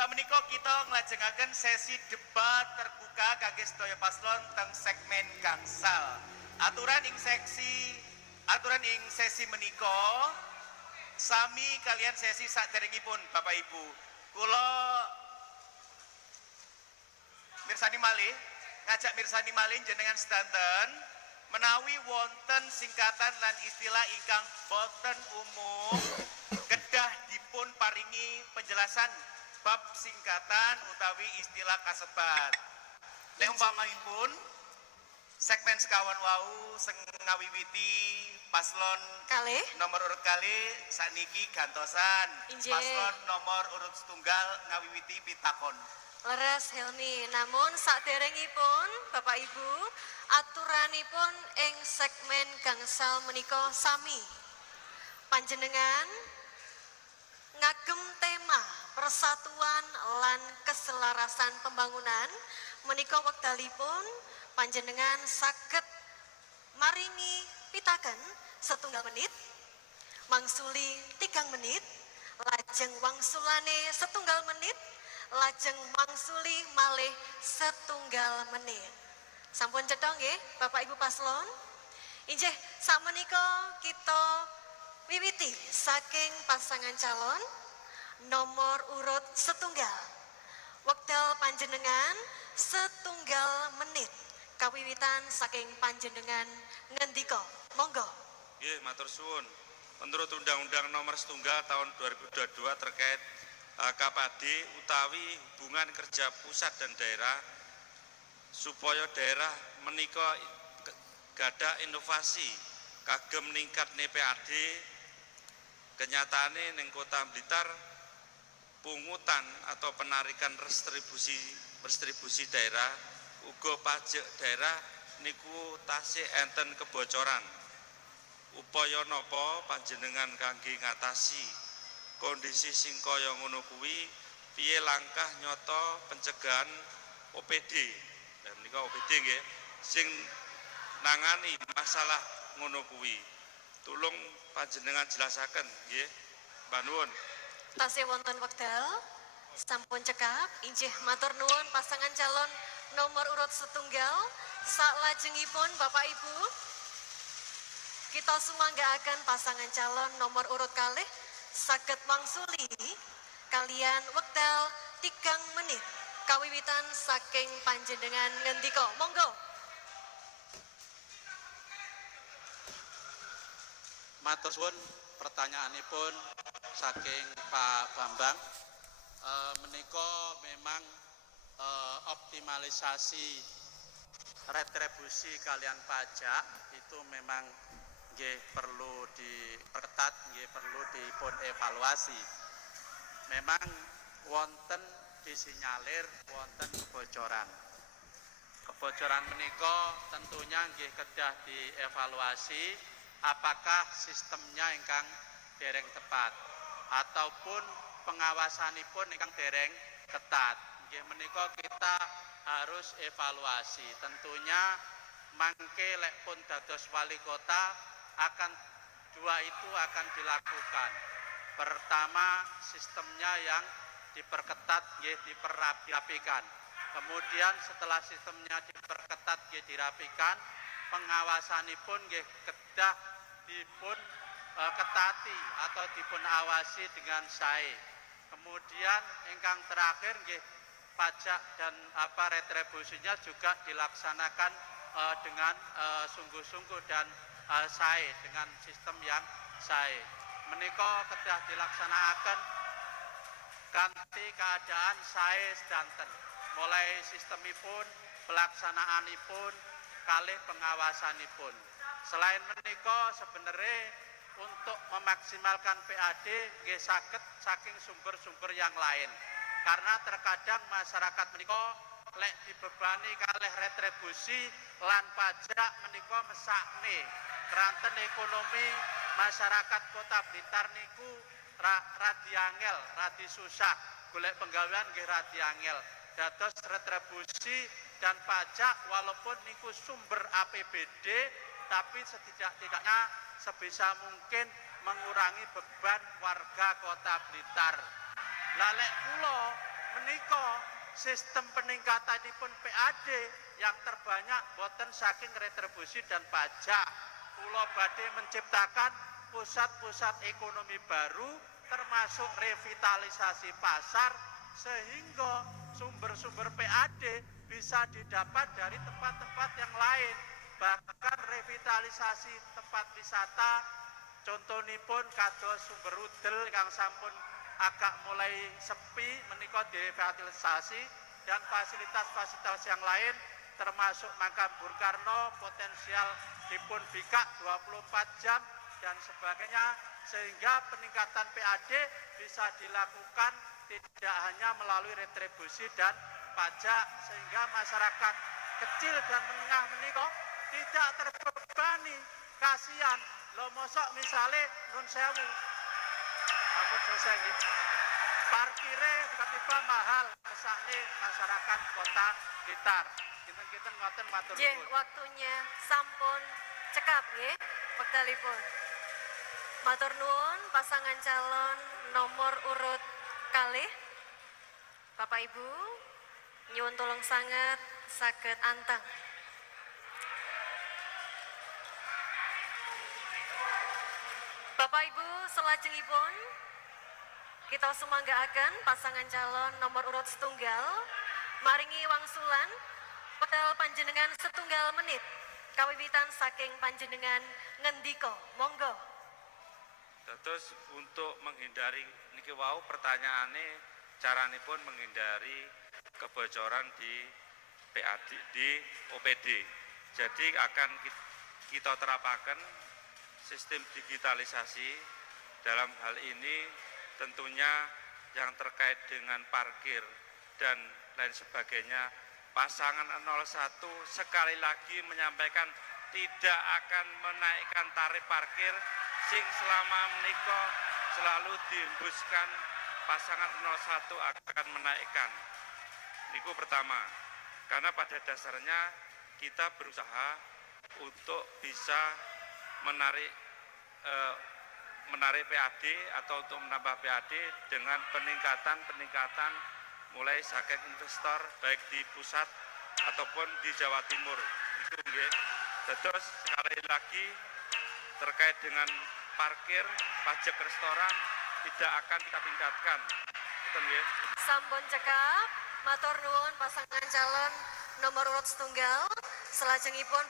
Samenika kita nglajengaken sesi debat terbuka kangge sedaya paslon teng segmen gangsal. Aturan ing sesi menika sami kalian sesi saderengipun Bapak Ibu. Kula mirsani malih ngajak mirsani malih jenengan sedanten menawi wonten singkatan lan istilah ingkang boten umum kedah dipun paringi penjelasan bab singkatan utawi istilah kasebat. Nek umpamipun segmen sekawan wau sing ngawiwiti paslon kalih nomor urut kalih sakniki gantosan. Injih. Paslon nomor urut setunggal ngawiwiti pitakon. Leres Helmi, namun saderengipun Bapak Ibu aturanipun ing segmen gangsal menika sami. Panjenengan ngagem tema persatuan lan keselarasan pembangunan menika wekdalipun panjenengan saged maringi pitaken setunggal menit, mangsuli 3 menit, lajeng wangsulane setunggal menit, lajeng mangsuli malih setunggal menit. Sampun cetha nggih Bapak Ibu paslon? Injih sakmenika kita wiwiti saking pasangan calon nomor urut setunggal. Wekdal panjenengan setunggal menit. Kawiwitan saking panjenengan ngendika. Monggo. Nggih, matur suwun. Menurut Undang-Undang Nomor Setunggal tahun 2022 terkait KPD utawi hubungan kerja pusat dan daerah supaya daerah menika gadah inovasi kagem ningkatne PAD kenyataane ning Kota Blitar pungutan atau penarikan restribusi daerah uga pajak daerah niku tasih enten kebocoran. Upaya napa panjenengan kangge ngatasi kondisi sing kaya ngono kuwi, piye langkah nyata pencegahan OPD dan menika OPD nggih sing nangani masalah ngono kuwi. Tulung panjenengan jelasaken nggih. Mbah nuwun. Tasih wonten wekdal sampun cekap injih matur nuwun pasangan calon nomor urut setunggal saklajengipun Bapak Ibu kita sumanggaaken pasangan calon nomor urut kalih saged wangsuli kalian wekdal 3 menit kawiwitan saking panjenengan ngendika. Monggo. Matur suwun pertanyaanipun saking Pak Bambang. Menika memang optimalisasi retribusi kalian pajak itu memang nggih perlu diperketat, nggih perlu dipun evaluasi. Memang wonten disinyalir wonten kebocoran. Kebocoran menika tentunya nggih kedah dievaluasi apakah sistemnya ingkang dereng tepat ataupun pengawasanipun ingkang dereng ketat. Nggih menika kita harus evaluasi. Tentunya mangke lek pun dados wali kota akan itu akan dilakukan. Pertama sistemnya yang diperketat nggih dirapikan. Kemudian setelah sistemnya diperketat nggih dirapikan, pengawasanipun nggih kedah dipun ketati atau dipun awasi dengan sae. Kemudian ingkang terakhir nggih pajak dan retribusinya juga dilaksanakan dengan sungguh-sungguh dan sae dengan sistem yang sae. Menika kedah dilaksanakan kanthi keadaan sae sedanten. Mulai sistemipun, pelaksanaanipun, kalih pengawasanipun. Selain menika sebenarnya untuk memaksimalkan PAD nggih saged saking sumber-sumber yang lain. Karena terkadang masyarakat menika lek dibebani kalih retribusi lan pajak menika mesakne. Keranten ekonomi masyarakat Kota Blitar niku radi angel, radi susah. Golek penggawean nggih radi angel. Dados retribusi dan pajak walaupun niku sumber APBD tapi setidak-tidaknya sebisa mungkin mengurangi beban warga Kota Blitar. Lalek kula menika sistem peningkatanipun PAD yang terbanyak boten saking retribusi dan pajak. Kula badhe menciptakan pusat-pusat ekonomi baru termasuk revitalisasi pasar sehingga sumber-sumber PAD bisa didapat dari tempat-tempat yang lain. Bahkan revitalisasi tempat wisata contohipun kados Sumber Udel kang sampun agak mulai sepi menika direvitalisasi dan fasilitas-fasilitas yang lain termasuk Makam Bung Karno potensial dipun bikak 24 jam dan sebagainya sehingga peningkatan PAD bisa dilakukan tidak hanya melalui retribusi dan pajak sehingga masyarakat kecil dan menengah menika tidak terbebani. Kasihan lo mosok misale nun sewu ampun selesai gitu. Parkire tiba-tiba mahal mesakne masyarakat kota Blitar. Kita ngoten matur Nggih, nuwun. waktunya sampun cekap nggih wektalipun. Matur nuwun pasangan calon nomor urut kalih. Bapak Ibu, nyuwun tolong sangat saged anteng. Bapak Ibu, selajengipun kita sumanggaaken pasangan calon nomor urut setunggal maringi wangsulan wedal panjenengan setunggal menit kawiwitan saking panjenengan ngendika. Monggo. Terus untuk menghindari niki wau pertanyaane caranipun menghindari kebocoran di PAD di OPD. Jadi akan kita terapaken sistem digitalisasi dalam hal ini tentunya yang terkait dengan parkir dan lain sebagainya. Pasangan 01 sekali lagi menyampaikan tidak akan menaikkan tarif parkir sing selama menika selalu dihembuskan pasangan 01 akan menaikkan. Niku pertama, karena pada dasarnya kita berusaha untuk bisa menarik PAD atau untuk menambah PAD dengan peningkatan mulai saking investor baik di pusat ataupun di Jawa Timur. Itu nggih. Terus sekali lagi terkait dengan parkir, pajak restoran tidak akan kita tingkatkan. Betul nggih? Sampun cekap, matur nuwun pasangan calon nomor urut setunggal. Selajengipun